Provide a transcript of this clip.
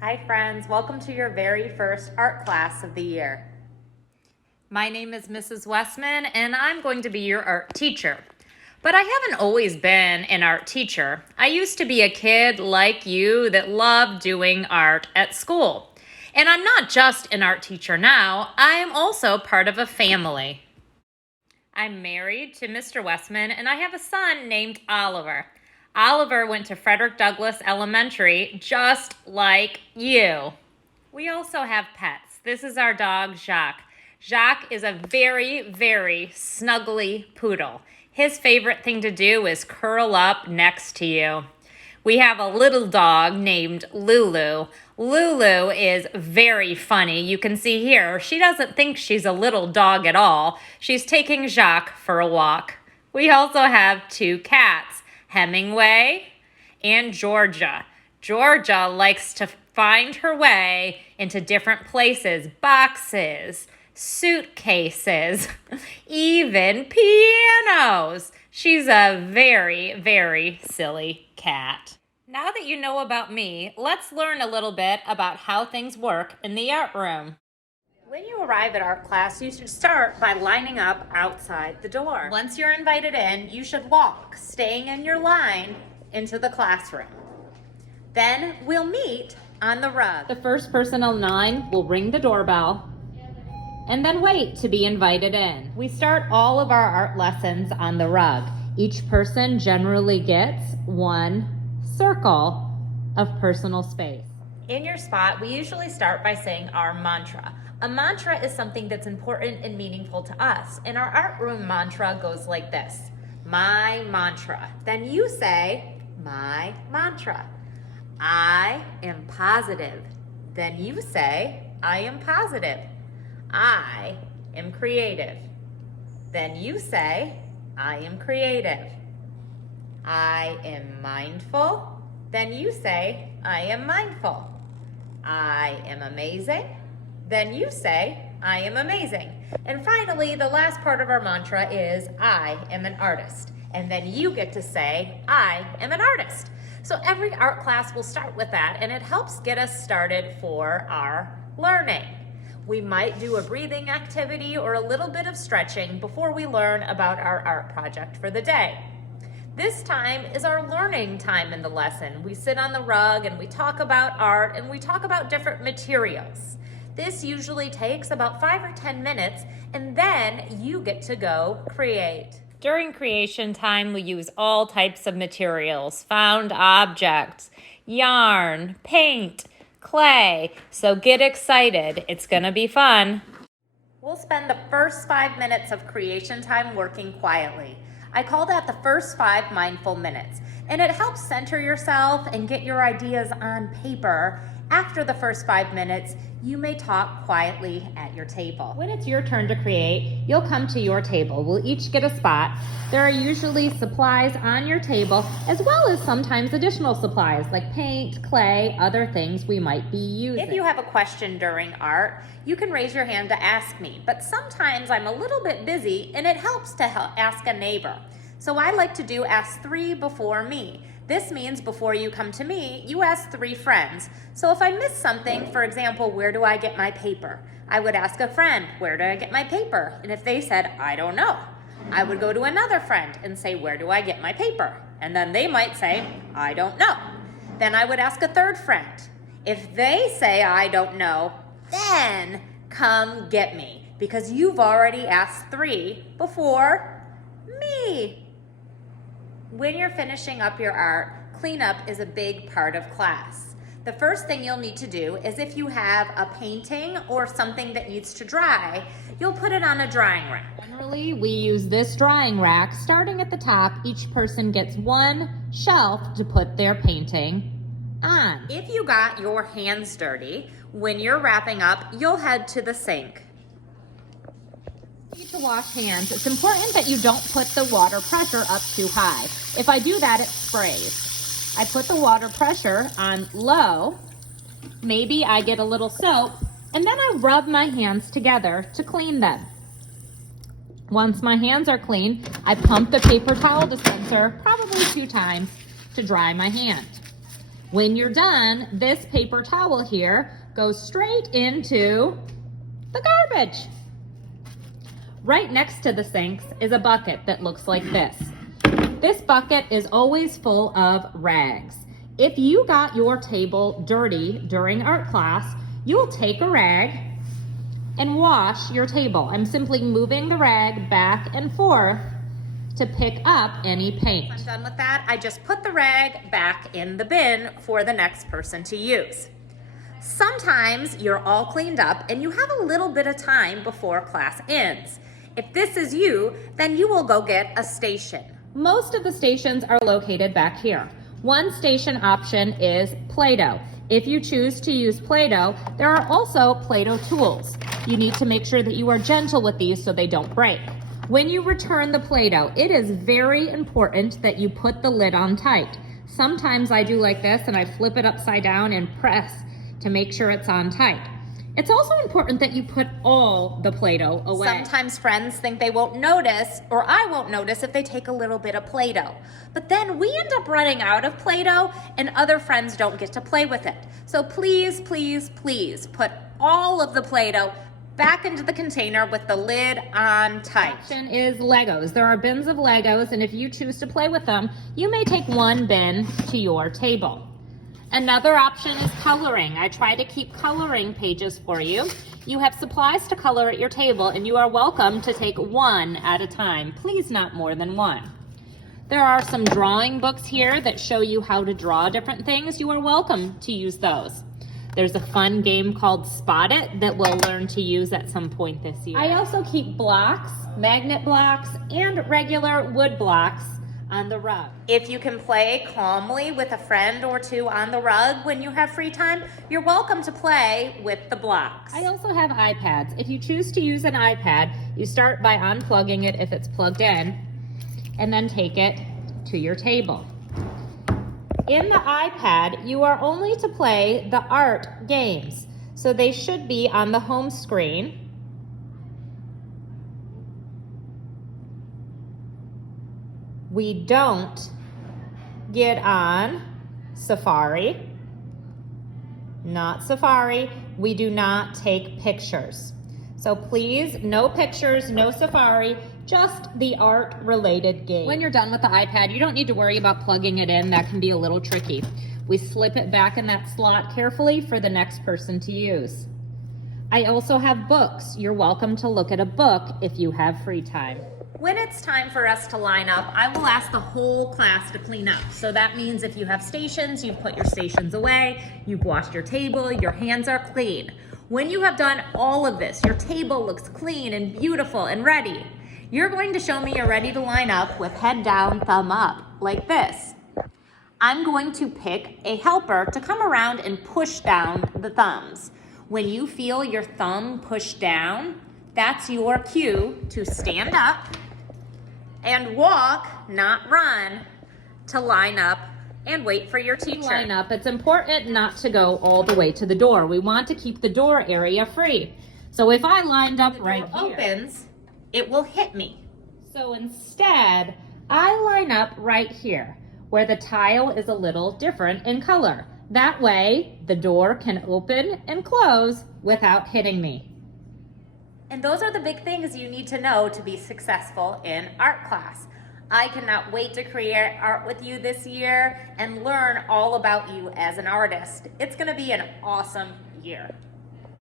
Hi friends, welcome to your very first art class of the year. My name is Mrs. Westman and I'm going to be your art teacher. But I haven't always been an art teacher. I used to be a kid like you that loved doing art at school. And I'm not just an art teacher now, I am also part of a family. I'm married to Mr. Westman and I have a son named Oliver. Oliver went to Frederick Douglass Elementary just like you. We also have pets. This is our dog, Jacques. Jacques is a very, very snuggly poodle. His favorite thing to do is curl up next to you. We have a little dog named Lulu. Lulu is very funny. You can see here, she doesn't think she's a little dog at all. She's taking Jacques for a walk. We also have two cats, Hemingway and Georgia. Georgia likes to find her way into different places, boxes, suitcases, even pianos. She's a very, very silly cat. Now that you know about me, let's learn a little bit about how things work in the art room. When you arrive at art class, you should start by lining up outside the door. Once you're invited in, you should walk, staying in your line, into the classroom. Then we'll meet on the rug. The first person in line will ring the doorbell and then wait to be invited in. We start all of our art lessons on the rug. Each person generally gets one circle of personal space. In your spot, we usually start by saying our mantra. A mantra is something that's important and meaningful to us. And our art room mantra goes like this: my mantra. Then you say, my mantra. I am positive. Then you say, I am positive. I am creative. Then you say, I am creative. I am mindful. Then you say, I am mindful. I am amazing. Then you say, I am amazing. And finally, the last part of our mantra is, I am an artist. And then you get to say, I am an artist. So every art class will start with that, and it helps get us started for our learning. We might do a breathing activity or a little bit of stretching before we learn about our art project for the day. This time is our learning time in the lesson. We sit on the rug and we talk about art and we talk about different materials. This usually takes about 5 or 10 minutes, and then you get to go create. During creation time, we use all types of materials, found objects, yarn, paint, clay. So get excited. It's gonna be fun. We'll spend the first 5 minutes of creation time working quietly. I call that the first 5 mindful minutes, and it helps center yourself and get your ideas on paper. After the first 5 minutes, you may talk quietly at your table. When it's your turn to create, you'll come to your table. We'll each get a spot. There are usually supplies on your table, as well as sometimes additional supplies like paint, clay, other things we might be using. If you have a question during art, you can raise your hand to ask me, but sometimes I'm a little bit busy and it helps to ask a neighbor. So I like to do ask 3 before me. This means before you come to me, you ask 3 friends. So if I miss something, for example, where do I get my paper? I would ask a friend, where do I get my paper? And if they said, I don't know, I would go to another friend and say, where do I get my paper? And then they might say, I don't know. Then I would ask a third friend. If they say, I don't know, then come get me, because you've already asked 3 before me. When you're finishing up your art, cleanup is a big part of class. The first thing you'll need to do is, if you have a painting or something that needs to dry, you'll put it on a drying rack. Generally, we use this drying rack. Starting at the top, each person gets one shelf to put their painting on. If you got your hands dirty, when you're wrapping up, you'll head to the sink. To wash hands, it's important that you don't put the water pressure up too high. If I do that, it sprays. I put the water pressure on low. Maybe I get a little soap, and then I rub my hands together to clean them. Once my hands are clean, I pump the paper towel dispenser probably 2 times to dry my hand. When you're done, this paper towel here goes straight into the garbage. Right next to the sinks is a bucket that looks like this. This bucket is always full of rags. If you got your table dirty during art class, you'll take a rag and wash your table. I'm simply moving the rag back and forth to pick up any paint. Once I'm done with that, I just put the rag back in the bin for the next person to use. Sometimes you're all cleaned up and you have a little bit of time before class ends. If this is you, then you will go get a station. Most of the stations are located back here. One station option is Play-Doh. If you choose to use Play-Doh, there are also Play-Doh tools. You need to make sure that you are gentle with these so they don't break. When you return the Play-Doh, it is very important that you put the lid on tight. Sometimes I do like this and I flip it upside down and press to make sure it's on tight. It's also important that you put all the Play-Doh away. Sometimes friends think they won't notice, or I won't notice if they take a little bit of Play-Doh. But then we end up running out of Play-Doh and other friends don't get to play with it. So please, please, please put all of the Play-Doh back into the container with the lid on tight. Option is Legos. There are bins of Legos, and if you choose to play with them, you may take one bin to your table. Another option is coloring. I try to keep coloring pages for you. You have supplies to color at your table, and you are welcome to take one at a time. Please not more than one. There are some drawing books here that show you how to draw different things. You are welcome to use those. There's a fun game called Spot It that we'll learn to use at some point this year. I also keep blocks, magnet blocks, and regular wood blocks on the rug. If you can play calmly with a friend or two on the rug when you have free time, you're welcome to play with the blocks. I also have iPads. If you choose to use an iPad, you start by unplugging it if it's plugged in, and then take it to your table. In the iPad, you are only to play the art games, so they should be on the home screen. We don't get on Safari, not Safari. We do not take pictures. So please, no pictures, no Safari, just the art-related game. When you're done with the iPad, you don't need to worry about plugging it in. That can be a little tricky. We slip it back in that slot carefully for the next person to use. I also have books. You're welcome to look at a book if you have free time. When it's time for us to line up, I will ask the whole class to clean up. So that means if you have stations, you've put your stations away, you've washed your table, your hands are clean. When you have done all of this, your table looks clean and beautiful and ready. You're going to show me you're ready to line up with head down, thumb up, like this. I'm going to pick a helper to come around and push down the thumbs. When you feel your thumb push down, that's your cue to stand up and walk, not run, to line up and wait for your teacher. Line up. It's important not to go all the way to the door. We want to keep the door area free. So if I lined up right here, opens, it will hit me. So instead, I line up right here where the tile is a little different in color. That way, the door can open and close without hitting me. And those are the big things you need to know to be successful in art class. I cannot wait to create art with you this year and learn all about you as an artist. It's going to be an awesome year.